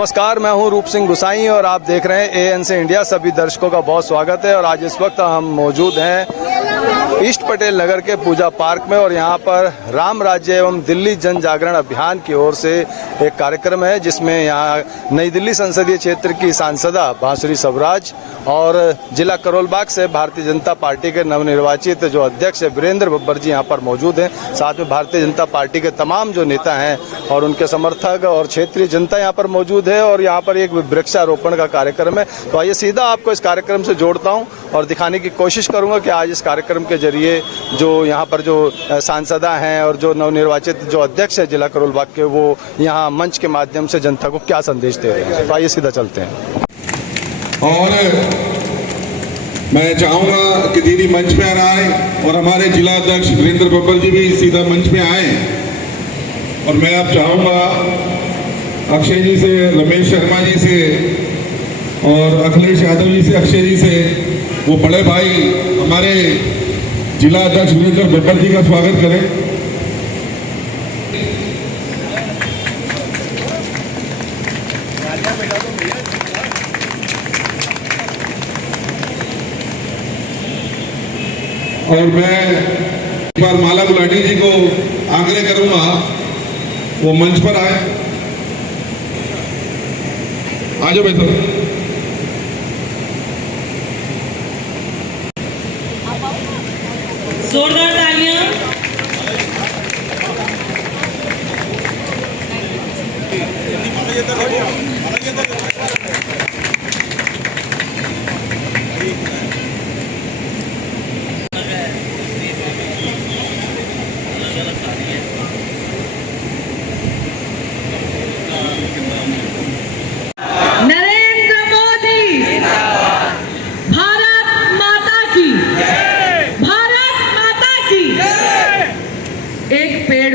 नमस्कार, मैं हूं रूप सिंह गुसाई और आप देख रहे हैं एएनसी इंडिया। सभी दर्शकों का बहुत स्वागत है और आज इस वक्त हम मौजूद हैं ईस्ट पटेल नगर के पूजा पार्क में और यहां पर राम राज्य एवं दिल्ली जन जागरण अभियान की ओर से एक कार्यक्रम है जिसमें यहां नई दिल्ली संसदीय क्षेत्र की सांसदा बांसुरी स्वराज और जिला करोलबाग से भारतीय जनता पार्टी के नवनिर्वाचित जो अध्यक्ष है वीरेंद्र बब्बर जी यहां पर मौजूद हैं। साथ में भारतीय जनता पार्टी के तमाम जो नेता हैं और उनके समर्थक और क्षेत्रीय जनता यहां पर मौजूद है और यहां पर एक वृक्षारोपण का कार्यक्रम है। तो आइए सीधा आपको इस कार्यक्रम से जोड़ता हूं और दिखाने की कोशिश करूंगा कि आज इस कार्यक्रम के जरिए जो यहाँ पर जो सांसदा हैं और जो नवनिर्वाचित जो अध्यक्ष है जिला करोलबाग के, वो यहाँ मंच के माध्यम से जनता को क्या संदेश दे रहे हैं। तो आइए सीधा चलते हैं। और मैं चाहूंगा कि दीदी मंच पे आए और हमारे जिला अध्यक्ष वीरेंद्र बब्बर जी भी सीधा मंच पे आए। और मैं अब चाहूंगा अक्षय जी से, रमेश शर्मा जी से और अखिलेश यादव जी से, अक्षय जी से वो बड़े भाई हमारे जिला अध्यक्ष वीरेंद्र बब्बर जी का स्वागत करें। और मैं एक बार माला गुलाटी जी को आग्रह करूंगा वो मंच पर आए। आ जाओ बेहतर। जोरदार तालियां।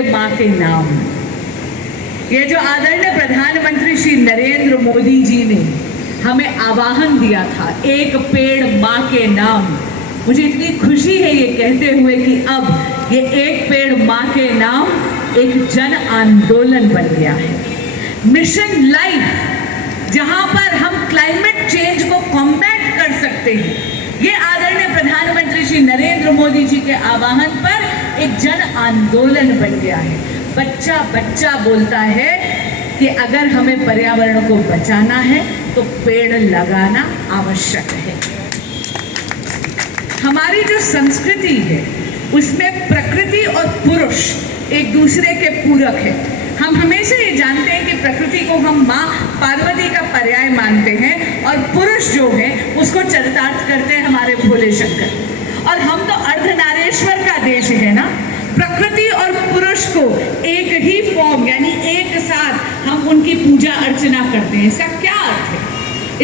मां के नाम। ये जो आदरणीय प्रधानमंत्री श्री नरेंद्र मोदी जी ने हमें आह्वान दिया था, एक पेड़ मां के नाम, मुझे इतनी खुशी है ये कहते हुए कि अब ये एक पेड़ मां के नाम एक जन आंदोलन बन गया है। मिशन लाइफ, जहां पर हम क्लाइमेट चेंज को कॉम्बैट कर सकते हैं, ये आदरणीय प्रधानमंत्री श्री नरेंद्र मोदी जी के आह्वान पर एक जन आंदोलन बन गया है। बच्चा बच्चा बोलता है कि अगर हमें पर्यावरण को बचाना है तो पेड़ लगाना आवश्यक है। हमारी जो संस्कृति है उसमें प्रकृति और पुरुष एक दूसरे के पूरक है। हम हमेशा ये जानते हैं कि प्रकृति को हम माँ पार्वती का पर्याय मानते हैं और पुरुष जो है उसको चरितार्थ करते हैं हमारे भोले शंकर। और हम तो अर्धनारेश्वर का देश है ना। प्रकृति और पुरुष को एक ही फॉर्म यानी एक साथ हम उनकी पूजा अर्चना करते हैं। इसका क्या अर्थ है?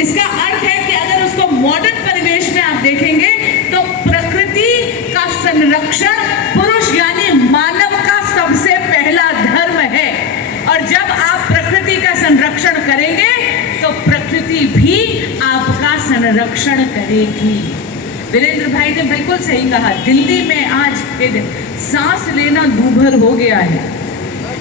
इसका अर्थ है कि अगर उसको मॉडर्न परिवेश में आप देखेंगे तो प्रकृति का संरक्षण पुरुष यानी मानव का सबसे पहला धर्म है। और जब आप प्रकृति का संरक्षण करेंगे तो प्रकृति भी आपका संरक्षण करेगी। वीरेंद्र भाई ने बिल्कुल सही कहा, दिल्ली में आज के दिन सांस लेना दूभर हो गया है,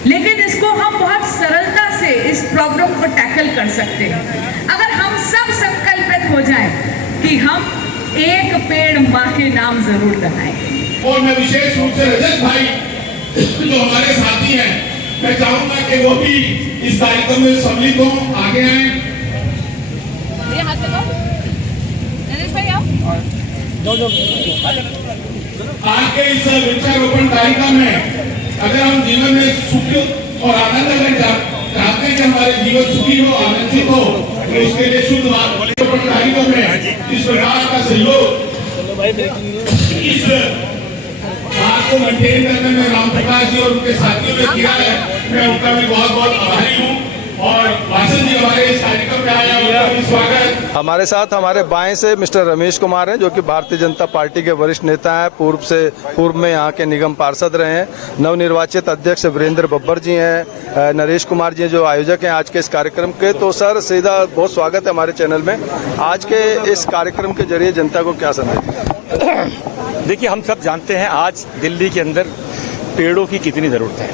लेकिन इसको हम बहुत सरलता से इस प्रॉब्लम को टैकल कर सकते हैं अगर हम सब संकल्पित हो जाएं कि हम एक पेड़ मां के नाम जरूर लगाएं। और मैं विशेष रूप से रजत भाई जो हमारे साथी हैं, मैं चाहूंगा कि वो भी इस कार्यक्रम में सम्मिलित हो, आगे आए। आज के इस वृक्षारोपण कार्यक्रम में अगर हम जीवन में सुख और आनंद चाहते हैं कि हमारे जीवन सुखी हो, आनंदित हो, तो इसके लिए शुद्ध वृक्षारोपण कार्यक्रम में इस प्रकार का सहयोग इस बात को मेंटेन करने में राम प्रकाश जी और उनके साथियों ने किया है। मैं उनका भी बहुत बहुत आभारी हूँ। और वासन जी हमारे इस कार्यक्रम में आया, उनका भी स्वागत। हमारे साथ हमारे बाएं से मिस्टर रमेश कुमार हैं जो कि भारतीय जनता पार्टी के वरिष्ठ नेता हैं, पूर्व में यहाँ के निगम पार्षद रहे हैं। नवनिर्वाचित अध्यक्ष वीरेंद्र बब्बर जी हैं, नरेश कुमार जी जो आयोजक हैं आज के इस कार्यक्रम के। तो सर सीधा बहुत स्वागत है हमारे चैनल में। आज के इस कार्यक्रम के जरिए जनता को क्या संदेश? देखिए, हम सब जानते हैं आज दिल्ली के अंदर पेड़ों की कितनी ज़रूरत है।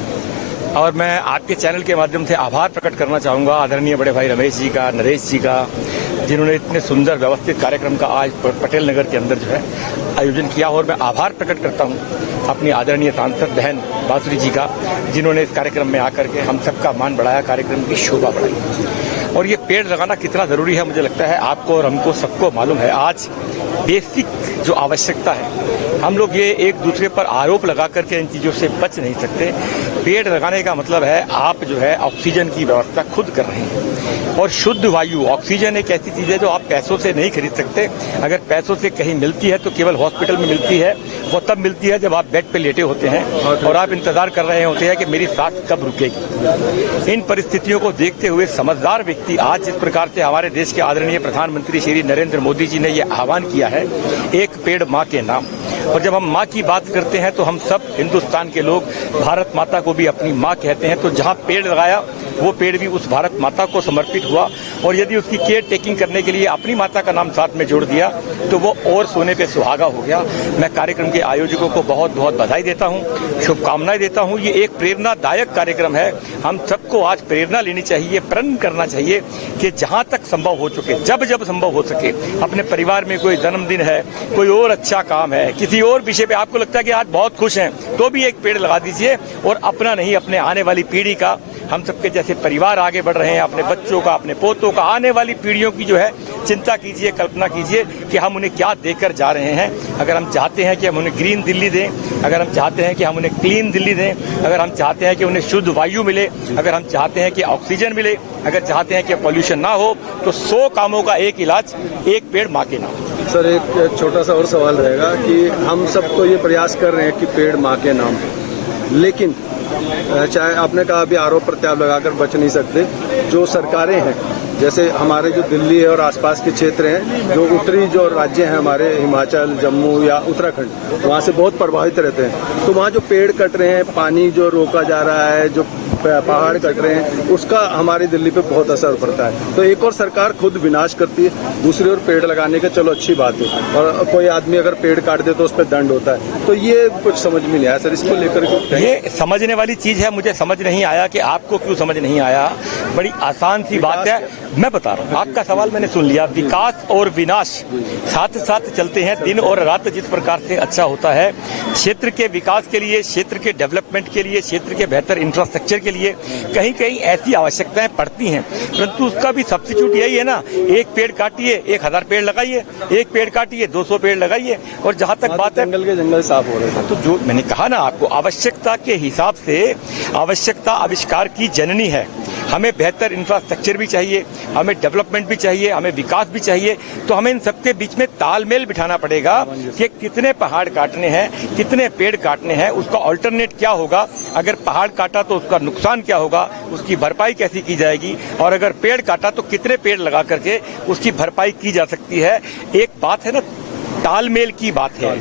और मैं आपके चैनल के माध्यम से आभार प्रकट करना चाहूँगा आदरणीय बड़े भाई रमेश जी का, नरेश जी का, जिन्होंने इतने सुंदर व्यवस्थित कार्यक्रम का आज पटेल नगर के अंदर जो है आयोजन किया। और मैं आभार प्रकट करता हूँ अपनी आदरणीय सांसद बहन बांसुरी जी का, जिन्होंने इस कार्यक्रम में आकर के हम सबका मान बढ़ाया, कार्यक्रम की शोभा बढ़ाई। और ये पेड़ लगाना कितना ज़रूरी है मुझे लगता है आपको और हमको सबको मालूम है। आज बेसिक जो आवश्यकता है, हम लोग ये एक दूसरे पर आरोप लगा करके इन चीज़ों से बच नहीं सकते। पेड़ लगाने का मतलब है आप जो है ऑक्सीजन की व्यवस्था खुद कर रहे हैं। और शुद्ध वायु, ऑक्सीजन एक ऐसी चीज़ है जो आप पैसों से नहीं खरीद सकते। अगर पैसों से कहीं मिलती है तो केवल हॉस्पिटल में मिलती है, वो तब मिलती है जब आप बेड पे लेटे होते हैं और आप इंतजार कर रहे होते हैं कि मेरी सांस कब रुकेगी। इन परिस्थितियों को देखते हुए समझदार व्यक्ति आज जिस प्रकार से हमारे देश के आदरणीय प्रधानमंत्री श्री नरेंद्र मोदी जी ने ये आह्वान किया है, एक पेड़ माँ के नाम। और जब हम माँ की बात करते हैं तो हम सब हिंदुस्तान के लोग भारत माता को भी अपनी माँ कहते हैं। तो जहाँ पेड़ लगाया वो पेड़ भी उस भारत माता को समर्पित हुआ। और यदि उसकी केयर टेकिंग करने के लिए अपनी माता का नाम साथ में जोड़ दिया तो वो और सोने पे सुहागा हो गया। मैं कार्यक्रम के आयोजकों को बहुत बहुत बधाई देता हूँ, शुभकामनाएं देता हूँ। ये एक प्रेरणादायक कार्यक्रम है। हम सबको आज प्रेरणा लेनी चाहिए, प्रण करना चाहिए कि जहाँ तक संभव हो चुके, जब जब संभव हो सके, अपने परिवार में कोई जन्मदिन है, कोई और अच्छा काम है, किसी और विषय पे आपको लगता है कि आज बहुत खुश हैं, तो भी एक पेड़ लगा दीजिए। और अपना नहीं, अपने आने वाली पीढ़ी का, हम सबके जैसे परिवार आगे बढ़ रहे हैं, अपने बच्चों का, अपने पोतों का, आने वाली पीढ़ियों की जो है चिंता कीजिए, कल्पना कीजिए कि हम उन्हें क्या देकर जा रहे हैं। अगर हम चाहते हैं कि हम उन्हें ग्रीन दिल्ली दें, अगर हम चाहते हैं कि हम उन्हें क्लीन दिल्ली दें, अगर हम चाहते हैं कि उन्हें शुद्ध वायु मिले, अगर हम चाहते हैं कि ऑक्सीजन मिले, अगर चाहते हैं कि पॉल्यूशन ना हो, तो 100 कामों का एक इलाज, एक पेड़ माँ के नाम। सर, एक छोटा सा और सवाल रहेगा कि हम सब तो ये प्रयास कर रहे हैं कि पेड़ माँ के नाम, लेकिन चाहे आपने कहा अभी आरोप प्रत्यारोप लगाकर बच नहीं सकते। जो सरकारें हैं, जैसे हमारे जो दिल्ली है और आसपास के क्षेत्र हैं, जो उत्तरी जो राज्य हैं हमारे, हिमाचल, जम्मू या उत्तराखंड, वहाँ से बहुत प्रभावित रहते हैं। तो वहाँ जो पेड़ कट रहे हैं, पानी जो रोका जा रहा है, जो पहाड़ कट रहे हैं, उसका हमारी दिल्ली पे बहुत असर पड़ता है। तो एक और सरकार खुद विनाश करती है, दूसरी ओर पेड़ लगाने का चलो अच्छी बात है, और कोई आदमी अगर पेड़ काट दे तो उस पर दंड होता है। तो ये कुछ समझ में नहीं आया सर, इसको लेकर के। ये समझने वाली चीज है, मुझे समझ नहीं आया कि आपको क्यों समझ नहीं आया। बड़ी आसान सी बात है, मैं बता रहा हूँ, आपका सवाल मैंने सुन लिया। विकास और विनाश साथ साथ चलते हैं, दिन और रात जिस प्रकार से अच्छा होता है। क्षेत्र के विकास के लिए, क्षेत्र के डेवलपमेंट के लिए, क्षेत्र के बेहतर इंफ्रास्ट्रक्चर के लिए कहीं कहीं ऐसी आवश्यकताएं पड़ती हैं, परंतु उसका भी सब्स्टिट्यूट यही है ना, एक पेड़ काटिए 1000 पेड़ लगाइए, एक पेड़ काटिए 200 पेड़ लगाइए। और जहाँ तक बात है, जंगल के जंगल साफ हो रहे हैं। तो जो मैंने कहा ना आपको, आवश्यकता के हिसाब से, आवश्यकता आविष्कार की जननी है। हमें बेहतर इंफ्रास्ट्रक्चर भी चाहिए, हमें डेवलपमेंट भी चाहिए, हमें विकास भी चाहिए। तो हमें इन सबके बीच में तालमेल बिठाना पड़ेगा कि कितने पहाड़ काटने हैं, कितने पेड़ काटने हैं, उसका अल्टरनेट क्या होगा। अगर पहाड़ काटा तो उसका नुकसान क्या होगा, उसकी भरपाई कैसी की जाएगी, और अगर पेड़ काटा तो कितने पेड़ लगा करके उसकी भरपाई की जा सकती है। एक बात है ना, तालमेल की बात है,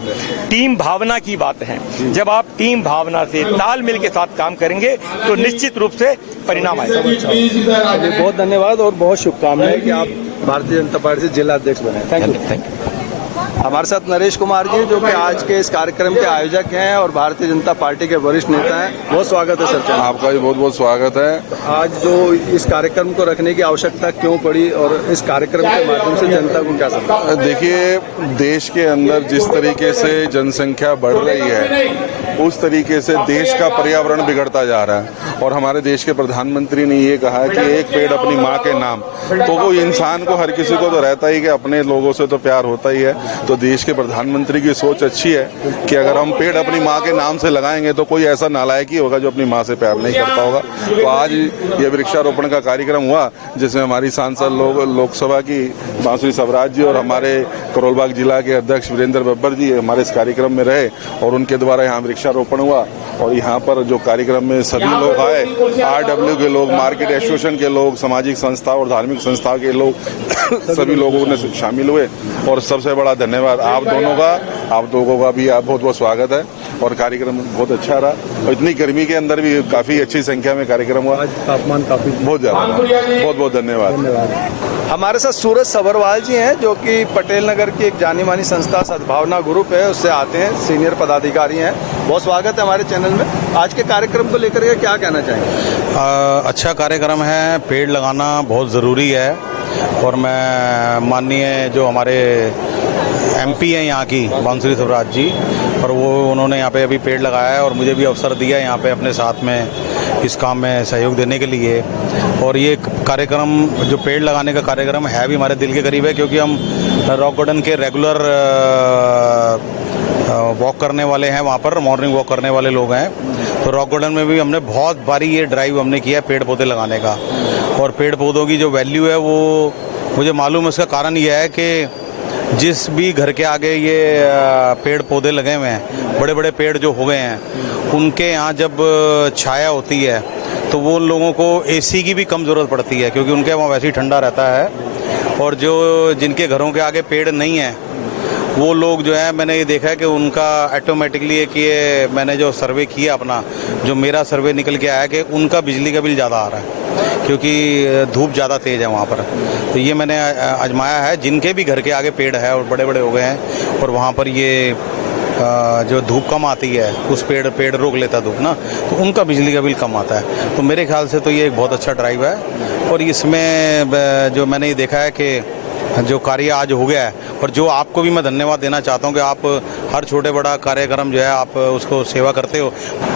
टीम भावना की बात है। जब आप टीम भावना से, तालमेल के साथ काम करेंगे तो निश्चित रूप से परिणाम आएगा। बहुत धन्यवाद और बहुत शुभकामनाएं कि आप भारतीय जनता पार्टी से जिला अध्यक्ष बने। Thank you. हमारे साथ नरेश कुमार जी, जो कि आज के इस कार्यक्रम के आयोजक हैं और भारतीय जनता पार्टी के वरिष्ठ नेता हैं। बहुत स्वागत है सर। आपका भी बहुत बहुत स्वागत है। आज जो इस कार्यक्रम को रखने की आवश्यकता क्यों पड़ी और इस कार्यक्रम के माध्यम से जनता को क्या समझ? देखिए, देश के अंदर जिस तरीके से जनसंख्या बढ़ रही है, उस तरीके से देश का पर्यावरण बिगड़ता जा रहा है। और हमारे देश के प्रधानमंत्री ने ये कहा है कि एक पेड़ अपनी माँ के नाम। तो वो इंसान को, हर किसी को तो रहता ही कि अपने लोगों से तो प्यार होता ही है। तो देश के प्रधानमंत्री की सोच अच्छी है कि अगर हम पेड़ अपनी माँ के नाम से लगाएंगे तो कोई ऐसा नालायक ही होगा जो अपनी माँ से प्यार नहीं करता होगा। तो आज ये वृक्षारोपण का कार्यक्रम हुआ, जिसमें हमारी सांसद लोकसभा की बांसुरी स्वराज जी और हमारे करोलबाग जिला के अध्यक्ष वीरेंद्र बब्बर जी हमारे इस कार्यक्रम में रहे, और उनके द्वारा यहाँ वृक्षारोपण हुआ। और यहाँ पर जो कार्यक्रम में सभी लोग आए, RW के लोग, मार्केट एसोसिएशन के लोग, सामाजिक संस्था और धार्मिक संस्था के लोग सभी लोगों ने शामिल हुए। और सबसे बड़ा धन्यवाद आप दोनों का भी बहुत बहुत स्वागत है। और कार्यक्रम बहुत अच्छा रहा, और इतनी गर्मी के अंदर भी काफी अच्छी संख्या में कार्यक्रम हुआ। तापमान काफी बहुत ज्यादा। बहुत बहुत धन्यवाद। हमारे साथ सूरज सबरवाल जी हैं जो कि पटेल नगर की एक जानी मानी संस्था सद्भावना ग्रुप है, उससे आते हैं, सीनियर पदाधिकारी हैं। बहुत स्वागत है हमारे चैनल में। आज के कार्यक्रम को लेकर के क्या कहना चाहेंगे? अच्छा कार्यक्रम है, पेड़ लगाना बहुत ज़रूरी है और मैं माननीय जो हमारे एमपी हैं यहाँ की बांसुरी स्वराज जी, और वो उन्होंने यहाँ पे अभी पेड़ लगाया है और मुझे भी अवसर दिया यहाँ पे अपने साथ में इस काम में सहयोग देने के लिए। और ये कार्यक्रम जो पेड़ लगाने का कार्यक्रम है भी हमारे दिल के करीब है, क्योंकि हम रॉक गार्डन के रेगुलर वॉक करने वाले हैं, वहाँ पर मॉर्निंग वॉक करने वाले लोग हैं। तो रॉक गार्डन में भी हमने बहुत बारी ये ड्राइव हमने किया है पेड़ पौधे लगाने का, और पेड़ पौधों की जो वैल्यू है वो मुझे मालूम है। उसका कारण ये है कि जिस भी घर के आगे ये पेड़ पौधे लगे हुए हैं, बड़े बड़े पेड़ जो हो गए हैं, उनके यहाँ जब छाया होती है तो वो लोगों को एसी की भी कम ज़रूरत पड़ती है, क्योंकि उनके वहाँ वैसे ही ठंडा रहता है। और जो जिनके घरों के आगे पेड़ नहीं है वो लोग जो है, मैंने ये देखा है कि उनका ऑटोमेटिकली है कि ये मैंने जो सर्वे किया अपना, जो मेरा सर्वे निकल के आया कि उनका बिजली का बिल ज़्यादा आ रहा है, क्योंकि धूप ज़्यादा तेज़ है वहाँ पर। तो ये मैंने आजमाया है, जिनके भी घर के आगे पेड़ है और बड़े बड़े हो गए हैं और वहाँ पर ये जो धूप कम आती है, उस पेड़ रोक लेता धूप ना, तो उनका बिजली का बिल कम आता है। तो मेरे ख्याल से तो ये एक बहुत अच्छा ड्राइव है, और इसमें जो मैंने ये देखा है कि जो कार्य आज हो गया है, और जो आपको भी मैं धन्यवाद देना चाहता हूं कि आप हर छोटे बड़ा कार्यक्रम जो है आप उसको सेवा करते हो।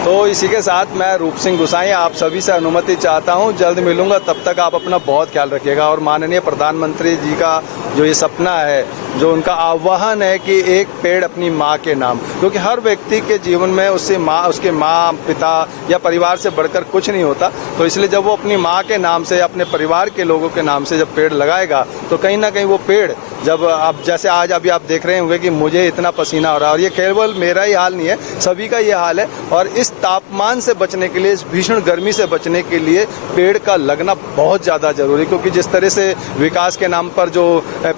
तो इसी के साथ मैं रूप सिंह गुसाई आप सभी से अनुमति चाहता हूं, जल्द मिलूंगा, तब तक आप अपना बहुत ख्याल रखिएगा। और माननीय प्रधानमंत्री जी का जो ये सपना है, जो उनका आह्वान है कि एक पेड़ अपनी माँ के नाम, क्योंकि हर व्यक्ति के जीवन में उससे माँ, उसके माँ पिता या परिवार से बढ़कर कुछ नहीं होता। तो इसलिए जब वो अपनी माँ के नाम से, अपने परिवार के लोगों के नाम से जब पेड़ लगाएगा, तो कहीं ना कहीं वो पेड़, जब आप जैसे आज अभी आप देख रहे होंगे कि मुझे इतना पसीना हो रहा है, और ये केवल मेरा ही हाल नहीं है, सभी का ये हाल है। और इस तापमान से बचने के लिए, इस भीषण गर्मी से बचने के लिए पेड़ का लगना बहुत ज़्यादा जरूरी, क्योंकि जिस तरह से विकास के नाम पर जो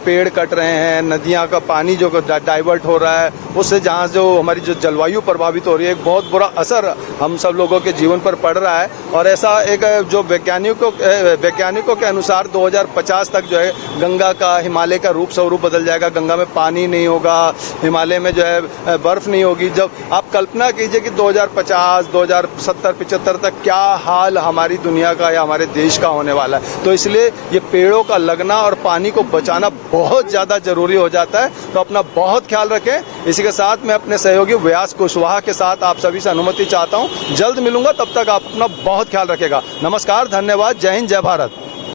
पेड़ कट रहे हैं, नदियाँ का पानी जो डाइवर्ट हो रहा है, उससे जहाँ जो हमारी जो जलवायु प्रभावित हो रही है, एक बहुत बुरा असर हम सब लोगों के जीवन पर पड़ रहा है। और ऐसा एक जो वैज्ञानिकों के अनुसार 2050 तक जो है गंगा का, हिमालय का रूप स्वरूप बदल जाएगा। गंगा में पानी नहीं होगा, हिमालय में जो है बर्फ नहीं होगी। जब आप कल्पना कीजिए कि 2050, 2070, 75 तक क्या हाल हमारी दुनिया का या हमारे देश का होने वाला है। तो इसलिए ये पेड़ों का लगना और पानी को बचाना बहुत ज़्यादा जरूरी हो जाता है। तो अपना बहुत ख्याल रखें। इसी के साथ मैं अपने सहयोगी व्यास कुशवाहा के साथ आप सभी से अनुमति चाहता हूँ, जल्द मिलूंगा, तब तक आप अपना बहुत ख्याल रखेगा। नमस्कार, धन्यवाद, जय हिंद, जय भारत।